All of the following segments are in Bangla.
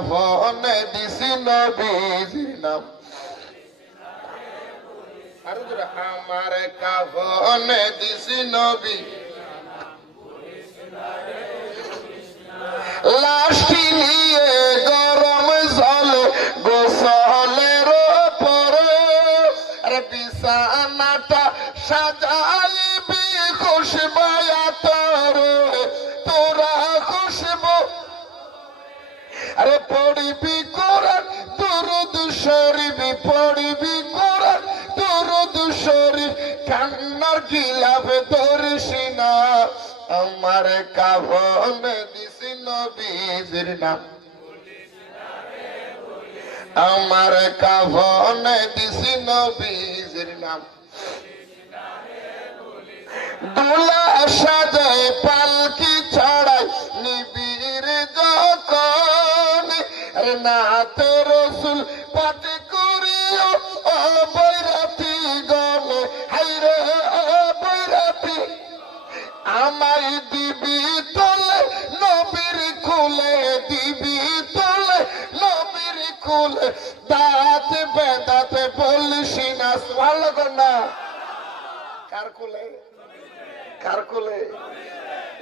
কাফনে দিছি নবীজির নাম আমার কাফনে দিছি নবী লাশটি নিয়ে গরম জলে গোসলের পরে বিছানাটা সাজাইবি খুশবায়া তোরে তোরা খুশবু আরে পড়িবি কোরআন দুরূদ শরীফ পড়িবি কোরআন দুরূদ শরীফ কান্নার গিলাফে ধরিস না আমার কাফনে দিছি নবীজির নাম আমার কাফনে দিছি নবীজির নাম দুলা সাজায় পালকি চড়াই নিবিড় যখন নাতে রসুল পাঠ করিও ও বৈরাতি গলে হাইরে ও বৈরাতি আমায় দিবি তোলে নবীর কুলে দিবি তোলে নবীর কুলে দাঁত বেদাতে বলিস না ভালো না কার কুলে কার কুলে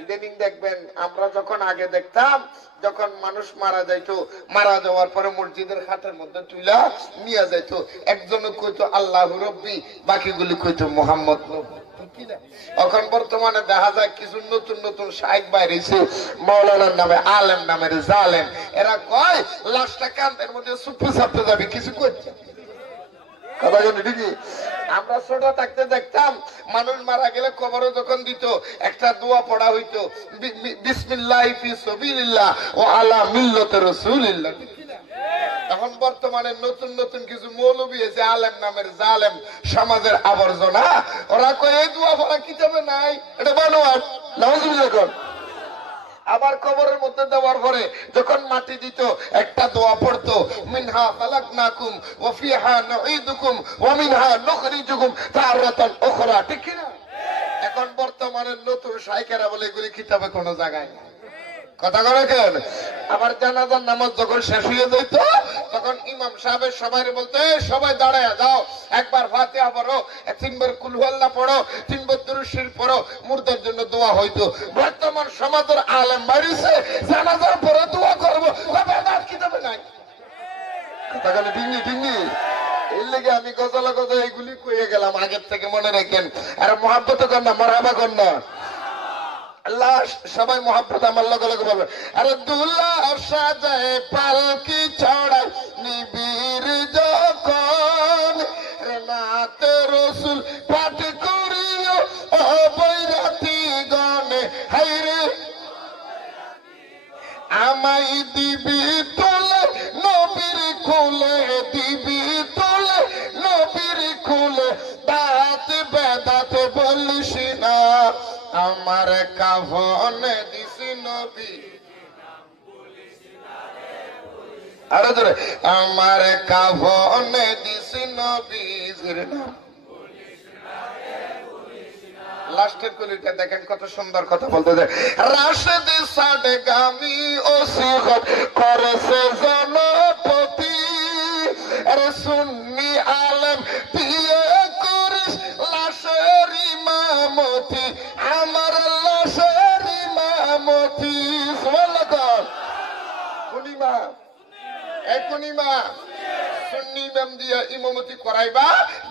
ইদানিং দেখবেন আমরা যখন আগে দেখতাম যখন মানুষ মারা যাইতো মারা যাওয়ার পরে মসজিদের খাটের মধ্যে তুইলা নিয়ে যাইতো একজনে কইতো আল্লাহ রব্বি বাকিগুলি কইতো মোহাম্মদ নবী এখন বর্তমানে দেখা যায় কিছু নতুন নতুন শাইখ বাইরেছে মাওলানার নামে আলেম নামের জালেম এরা কয় লাশটা কান্দের মধ্যে সুপে ছাপতে যাবে কিছু করছে কথা বলি ঠিকই আমরা ছোট থাকতে দেখতাম মানুষ মারা গেলে কবরে যখন দিত একটা দোয়া পড়া হইতো বিসমিল্লাহি ফি সাবিলিল্লাহ ওয়া আলা মিল্লাতি রাসূলিল্লাহ এখন বর্তমানে নতুন নতুন কিছু মৌলবী আছে আলেম নামের জালেম সমাজের আবর্জনা ওরা কয় এই দোয়া পড়া কিতাবে নাই এটা বানোয়াট নাউজুবিল্লাহ কর আবার কবরের মধ্যে দেওয়ার পরে যখন মাটি দিত একটা দোয়া পড়তো মিনহা খালাকনাকুম ওয়া ফিহা নুঈদুকুম ওয়া মিনহা নুখরিজুকুম তারাতান উখরা ঠিক কি না এখন বর্তমানে নতুন শাইখেরা বলে এগুলি কিতাবে কোনো জায়গায় নাই কথা বলে কেন আবার জানাজার নামাজ যখন শেষ হয়ে যেত তখন ইমাম সাহেবের সবাই বলতো সবাই দাঁড়ায় যাও একবার ফাতিহা পড়ো তিনবার কুল হুয়াল্লাহ পড়ো তিনবার দুরূদ শরীফ পড়ো মুর্দার জন্য দোয়া হইতো বর্তমান সমাজের আলেম বাড়িছে জানাজার পরে দোয়া করবো বেদাত কিতাবে নাই কথা বলে ঠিকই ঠিকই এর লেগে আমি গজলা গজা এগুলি কইয়ে গেলাম আগের থেকে মনে রাখেন আর মহাব্বত কর না মারহাবা কর না লাশ সবাই মহাব্বত আমার লগে লগে বলবে আরে দুলা সাজায় পালকি চড়াই নিবিড় যখন নাতে রসুল পাঠ করিও ও বৈরাতি গনে হাইরে আমায় দিবি তোলে নবীর কুলে দিবি তোলে নবীর কুলে দাঁত বেদাত বলিস না আমার কাফনে দিছি নবী আরে ধরে আমার কাফনে দিছি নবীজির নাম লাস্টের কলিটা দেখেন কত সুন্দর কথা বলতে দেয় রাশেদ সাডে গামি ও সিহত করেছে জনপতি আরে সুন্নি আলেম বিয়ে করিস লাশের ইমামতি আমার লাশের ইমামতি সুবহানাল্লাহ কুনিমা একুনিমা সুন্নি ইমাম দিয়ে ইমামতি করাইবা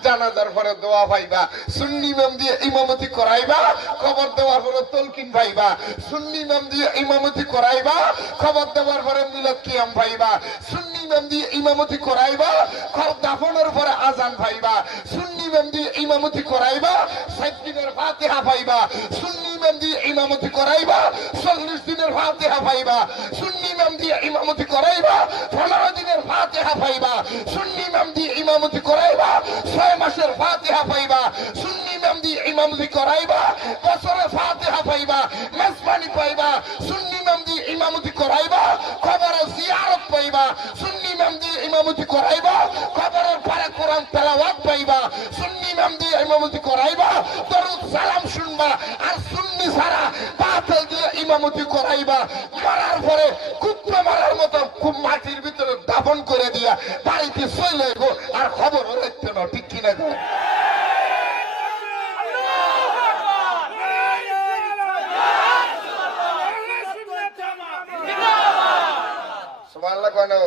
জানাজার পরে দোয়া পাইবা সুন্নি ইমাম দিয়ে ইমামতি করাইবা খবর দেওয়ার পরে তলকিন পাইবা সুন্নি ইমাম দিয়ে ইমামতি করাইবা খবর দেওয়ার পরে মিলাদ কিয়াম পাইবা সুন্নি ইমাম দিয়ে ইমামতি করাইবা দাফনের পরে আজান পাইবা সুন্নি ইমাম দিয়ে ইমামতি করাইবা 7 দিনের ফাতিহা পাইবা সুন্নি ইমাম দিয়ে ইমামতি করাইবা 40 দিনের ফাতিহা পাইবা সুন্নি ইমাম দিয়ে ইমামতি করাইবা 15 দিনের ফাতিহা পাইবা সুন্নি ইমাম দিয়ে ইমামতি করাইবা 6 মাসের ফাতিহা পাইবা সুন্নি ইমাম দিয়ে ইমামতি করাইবা বছরে ফাতিহা পাইবা মেজবানি পাইবা সুন্নি ইমাম দিয়ে ইমামতি করাইবা কবরে জিয়ারত পাইবা সুন্নি ইমাম দিয়ে ইমামতি করাইবা কবরের পারে কোরআন তেলাওয়াত পাইবা সুন্নি ইমাম দিয়ে ইমামতি করাইবা দরুদ সালাম শুনবা আর সুন্নি ছাড়া বাতিল দিয়ে ইমামতি করাইবা মারার পরে কুত্তা মারার মতো খুব মাটির কাফন করে দিয়া বাড়িতে চলে যাইব আর খবরও রাখতে না ঠিক কিনা কয় সুবহানাল্লাহ কয় না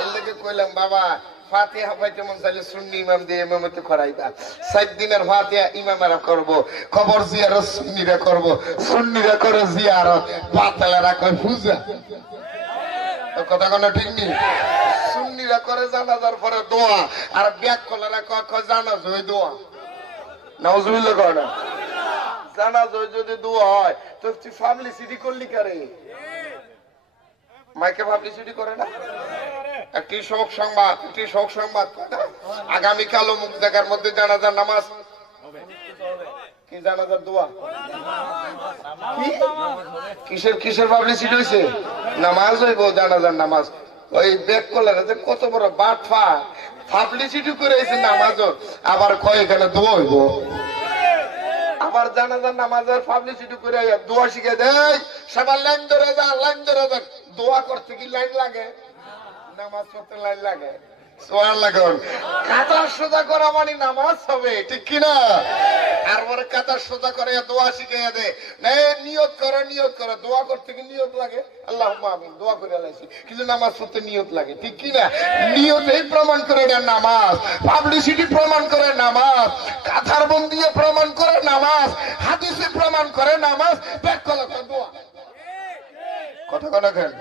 এর লেগে কইলাম বাবা ফাতিহা পাইতে মন চাইলে সুন্নি ইমাম দিয়ে ইমামতি করাইবা 7 দিনের ফাতিহা ইমামেরা করব কবর জিয়ারত সুন্নিরা করব সুন্নিরা করে জিয়ারত বাতালেরা কয় পূজা কথা কোন ঠিক নেই সুন্নিরা করে জানাজার পরে দোয়া আর ব্যাক কলারা কয় জানাজ ওই দোয়া নাউজুবিল্লাহ কয় না জানাজ ওই যদি দোয়া হয় তো তুই পাবলিসিটি করলি কারে মাইকে পাবলিসিটি করে না একটি শোক সংবাদ আগামীকাল মুখ দেখার মধ্যে জানাজার নামাজ কি জানাজার দোয়া কিসের পাবলিসিটি হয়েছে নামাজ হইব জানাজার নামাজ ওই ব্যাক কলার কত বড় বাটফা পাবলিসিটি করে নামাজও আবার কয় এখানে দোয়া হইব আবার জানাজার নামাজের পাবলিসিটি করে দোয়া শিখে দেয় সবার লাইন ধরে যা দোয়া করতে কি লাইন লাগে নামাজ পড়তে লাইন লাগে কাতার সোজা করা মানে নামাজ হবে ঠিক কিনা আর পরে কাতার সোজা করে দোয়া শিখাইয়া দে নিয়ত করে দোয়া করতে কি নিয়ত লাগে আল্লাহুম্মা আমিন দোয়া করে আলাইছি কিন্তু নামাজ পড়তে নিয়ত লাগে ঠিক কিনা নিয়তেই প্রমাণ করে না নামাজ পাবলিসিটি প্রমাণ করে নামাজ কাতার বন্দি প্রমাণ করে নামাজ হাদিসে প্রমাণ করে নামাজ ব্যাককলা দোয়া কথা কথা কেন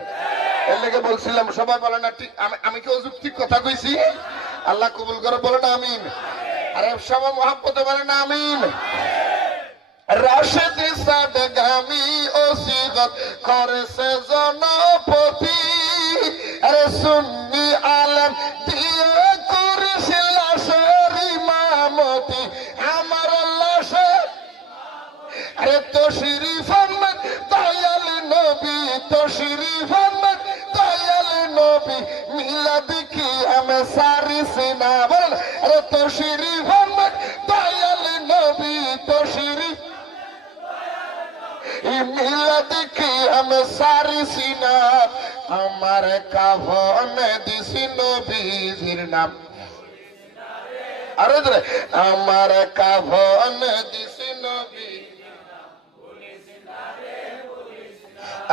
এর লেগে বলছিলাম সবাই বলে না ঠিক আমি কি অযৌক্তিক কথা কইছি আল্লাহ কবুল করে বলে না আমিন আরে সবাই মহব্বতে বলে না আমিন রাশেদ সাদগামি ওসিগত করেছে জনপতি আরে সুন্নি আলেম দিয়ে করেছে লাশের ইমামতি আমার লাশের আরে তো শরীফ আহমদ দয়াল নবী তো শরীফ আহমদ দয়াল নবী মিলাদ কি আমি সারি সিনা বল আরে তো শরীফ আহমদ দয়াল নবী তো শরীফ মিলাদ কি আমি সারি সিনা আমার কাফন দিছি নবীর নাম আরে আমার কাফন দিছি নবী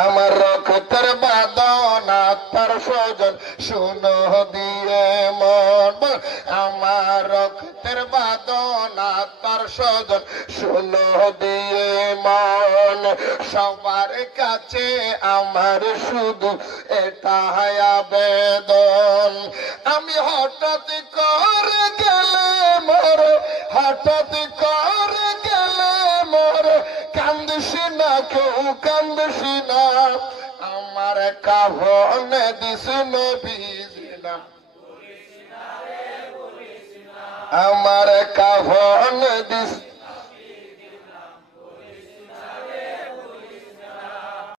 আমার রক্তের বাদনা তার সজন শুনো দিয়ে মন আমার রক্তের বাদনা তার সজন শুনো দিয়ে মন সবার কাছে আমার শুধু এটা আবেদন আমি হঠাৎ করে গেলে মোর হঠাৎ করে গেলে মোর কান্দিস না কেউ কান্দিস না আমার কাফন দিস নবীর নাম আমার কাফন দিস